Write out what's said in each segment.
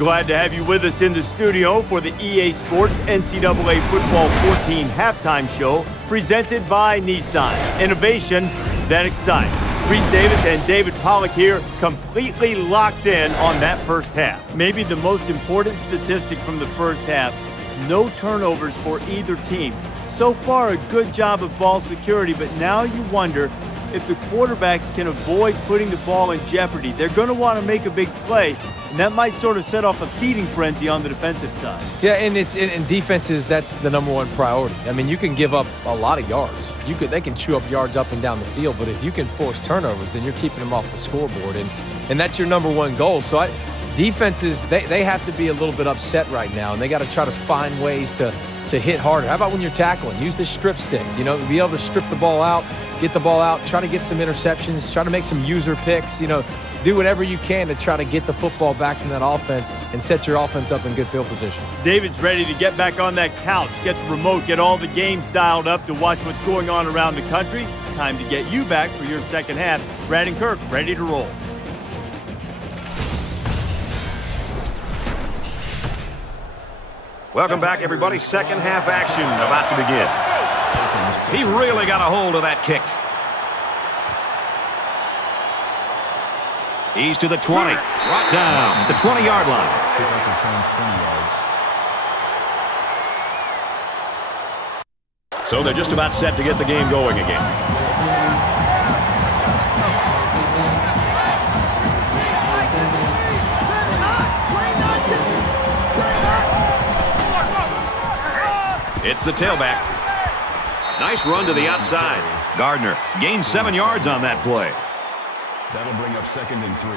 Glad to have you with us in the studio for the EA Sports NCAA Football 14 halftime show presented by Nissan. Innovation that excites. Reese Davis and David Pollack here, completely locked in on that first half. Maybe the most important statistic from the first half, no turnovers for either team. So far, a good job of ball security, but now you wonder if the quarterbacks can avoid putting the ball in jeopardy. They're going to want to make a big play, and that might sort of set off a feeding frenzy on the defensive side. Yeah, and in defenses, that's the #1 priority. I mean, you can give up a lot of yards. They can chew up yards up and down the field, but if you can force turnovers, then you're keeping them off the scoreboard, and that's your #1 goal. So defenses, they have to be a little bit upset right now, and they got to try to find ways to hit harder. How about when you're tackling? Use the strip stick. You know, be able to strip the ball out, get the ball out, try to get some interceptions, try to make some user picks. You know, do whatever you can to try to get the football back from that offense and set your offense up in good field position. David's ready to get back on that couch, get the remote, get all the games dialed up to watch what's going on around the country. Time to get you back for your second half. Brad and Kirk ready to roll. Welcome back, everybody. Second half action about to begin. He really got a hold of that kick. He's to the 20. Right down at the 20-yard line. So they're just about set to get the game going again. It's the tailback. Nice run to the outside. Gardner gained 7 yards on that play. That'll bring up 2nd and 3.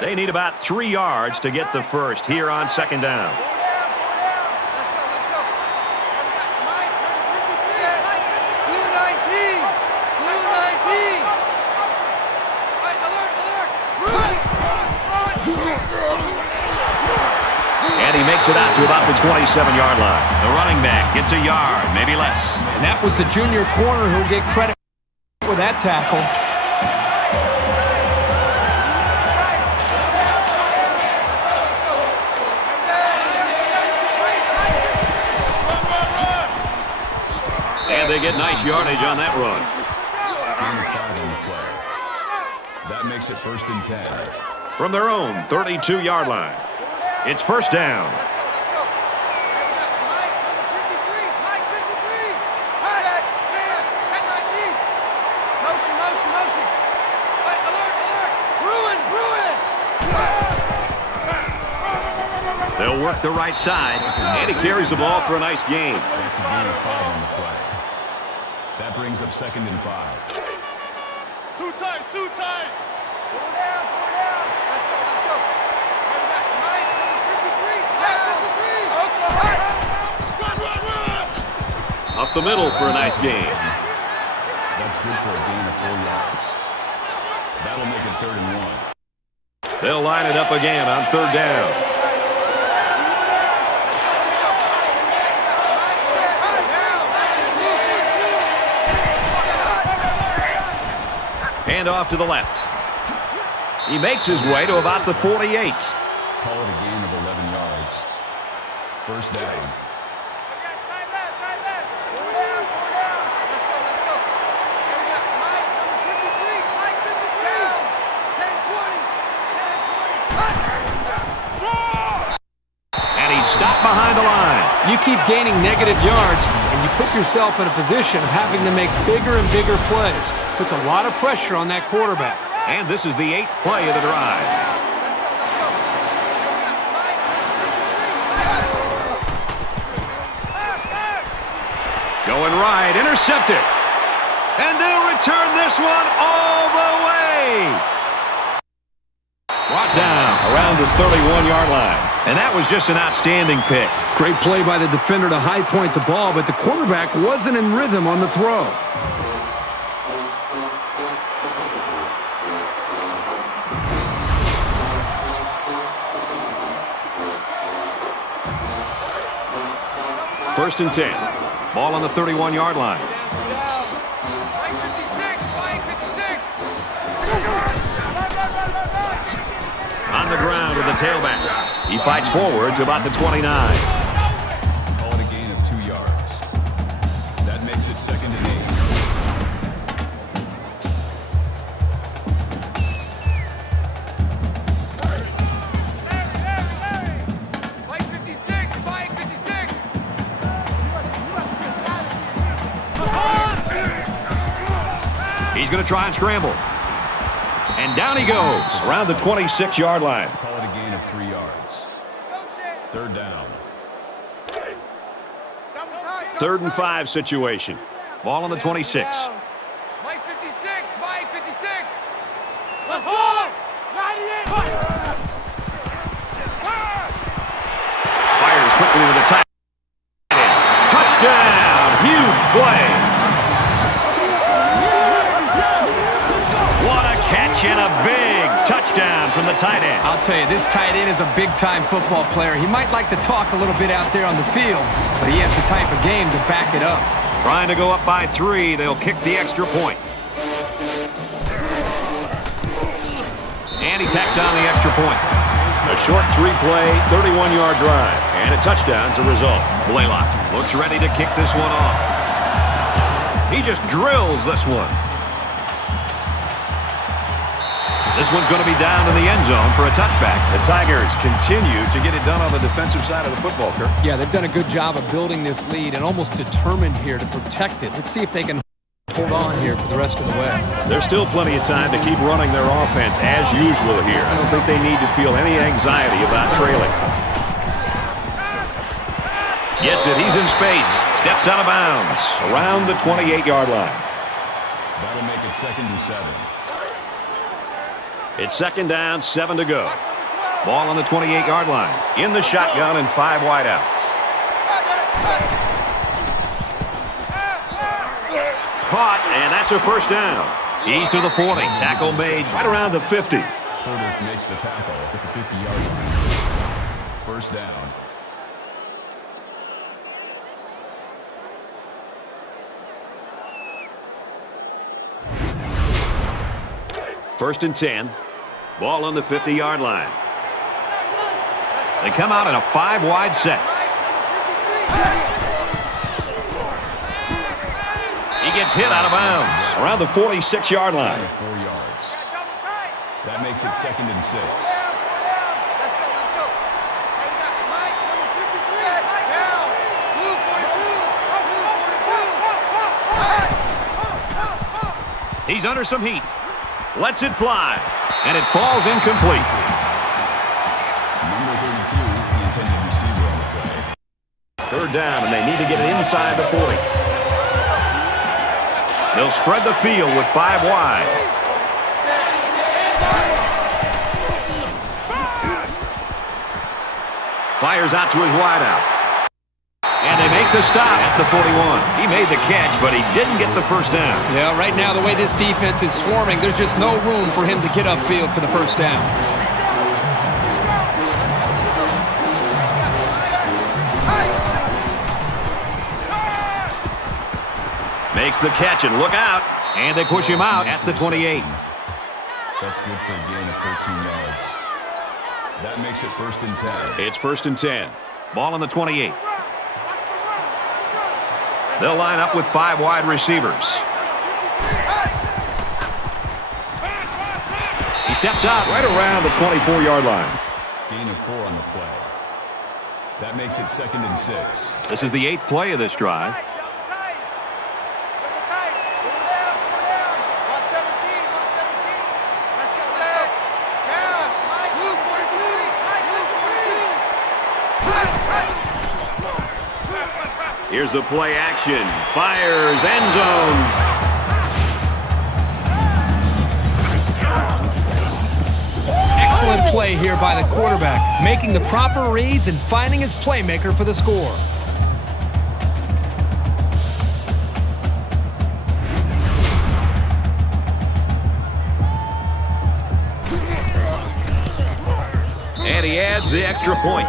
They need about 3 yards to get the first here on 2nd down. And he makes it out to about the 27-yard line. The running back gets a yard, maybe less. And that was the junior corner who'll get credit for that tackle. And they get nice yardage on that run. That makes it 1st and 10. From their own 32-yard line. It's 1st down. They'll work the right side, and he carries the ball for a nice gain. That's a gain of 5 on the play. That brings up 2nd and 5. Two times. Up the middle for a nice gain. That's good for a gain of 4 yards. That'll make it 3rd and 1. They'll line it up again on 3rd down. Hand off to the left. He makes his way to about the 48. Call it a gain of 11 yards. 1st down. Stopped behind the line. You keep gaining negative yards, and you put yourself in a position of having to make bigger and bigger plays. Puts a lot of pressure on that quarterback. And this is the 8th play of the drive. Going right, intercepted. And they'll return this one all the way. Brought down around the 31-yard line. And that was just an outstanding pick. Great play by the defender to high point the ball, but the quarterback wasn't in rhythm on the throw. First and 10. Ball on the 31-yard line. On the ground with the tailback. He fights forward to about the 29. Call it a gain of 2 yards. That makes it 2nd and 8. He's going to try and scramble. And down he goes around the 26-yard line. Call it a gain of 3 yards. 3rd down. 3rd and 5 situation. Ball on the 26. Mike 56, Mike 56. Let's go! 98. Fires quickly with the tight end. Touchdown! Huge play. What a catch and a big touchdown from the tight end. I'll tell you, this tight end is a big-time football player. He might like to talk a little bit out there on the field, but he has the type of game to back it up. Trying to go up by 3. They'll kick the extra point. And he tacks on the extra point. A short 3-play, 31-yard drive. And a touchdown's a result. Blaylock looks ready to kick this one off. He just drills this one. This one's going to be down in the end zone for a touchback. The Tigers continue to get it done on the defensive side of the football, Kirk. Yeah, they've done a good job of building this lead and almost determined here to protect it. Let's see if they can hold on here for the rest of the way. There's still plenty of time to keep running their offense as usual here. I don't think they need to feel any anxiety about trailing. Gets it. He's in space. Steps out of bounds around the 28-yard line. That'll make it 2nd and 7. It's 2nd down, 7 to go. Ball on the 28-yard line. In the shotgun and 5 wideouts. Caught, and that's a 1st down. He's to the 40. Tackle made right around the 50. Porter makes the tackle at the 50-yard line. 1st down. First and 10. Ball on the 50-yard line. They come out in a 5-wide set. He gets hit out of bounds around the 46-yard line. 4 yards. That makes it 2nd and 6. He's under some heat. Lets it fly. And it falls incomplete. Number 32, the intended receiver on the play. 3rd down, and they need to get it inside the 40. They'll spread the field with 5 wide. Fires out to his wideout. And they make the stop at the 41. He made the catch, but he didn't get the 1st down. Yeah, right now, the way this defense is swarming, there's just no room for him to get upfield for the 1st down. Makes the catch, and look out. And they push him out at the 28. That's good for a gain of 13 yards. That makes it 1st and 10. It's 1st and 10. Ball on the 28. They'll line up with 5 wide receivers. He steps out right around the 24-yard line. Gain of 4 on the play. That makes it 2nd and 6. This is the 8th play of this drive. Here's the play action. Fires, end zone. Excellent play here by the quarterback, making the proper reads and finding his playmaker for the score. And he adds the extra point.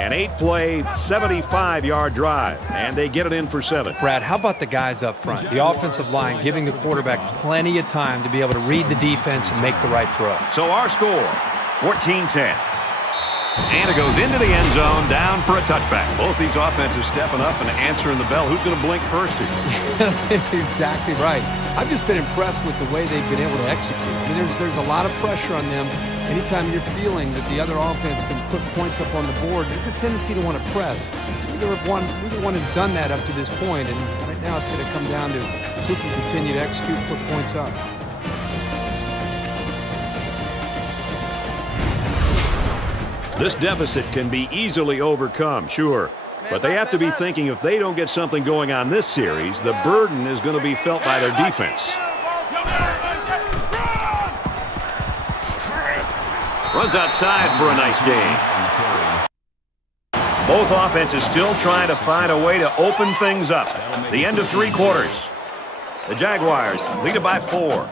An 8-play, 75-yard drive, and they get it in for 7. Brad, how about the guys up front? The offensive line giving the quarterback plenty of time to be able to read the defense and make the right throw. So our score, 14-10. And it goes into the end zone, down for a touchback. Both these offenses stepping up and answering the bell. Who's going to blink first here? Exactly right. I've just been impressed with the way they've been able to execute. I mean, there's a lot of pressure on them. Anytime you're feeling that the other offense can put points up on the board, there's a tendency to want to press. Neither one has done that up to this point, and right now it's going to come down to who can continue to execute, put points up. This deficit can be easily overcome, sure. But they have to be thinking if they don't get something going on this series, the burden is going to be felt by their defense. Runs outside for a nice gain. Both offenses still trying to find a way to open things up. The end of 3 quarters. The Jaguars lead it by 4.